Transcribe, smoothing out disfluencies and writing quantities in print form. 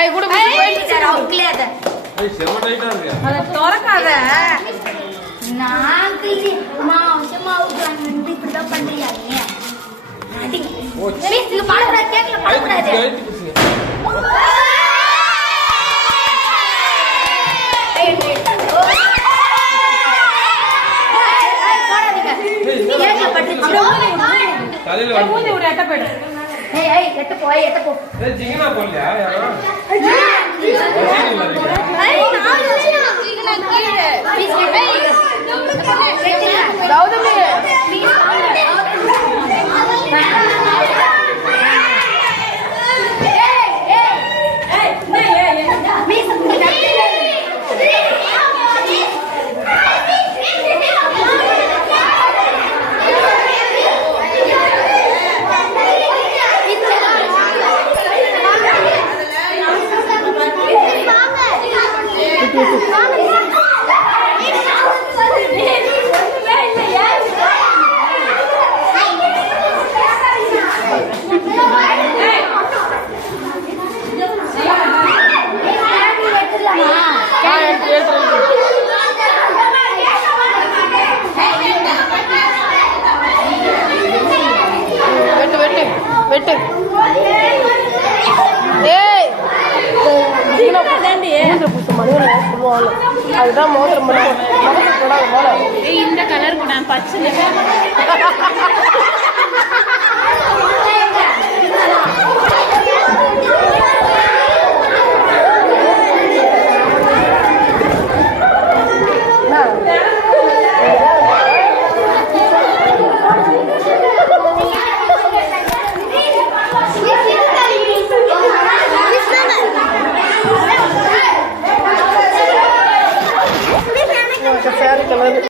ஏய் குடு போய் அவுட்ல அத ஏய் செம டைட்டா இருக்கு அத தோறக்காத நான் கிளி அம்மா அவசரமா அவுட் வந்து இப்படி தான் பண்றியா நீ அடி ப்ளீஸ் இது பாடுற கேக்கல பாடுறாதே மூஞ்சி ஒரு எட்ட போடு ஏய் எட்ட போ ஏய் ஜிங்கனா போலியா யாரோ ஏய் நான் ஜிங்கனா கீழே ப்ளீஸ் கௌதமி வெட்டு ஏய் அதுதான் மோதிரம் இந்த கலருக்கு நான் பச்சை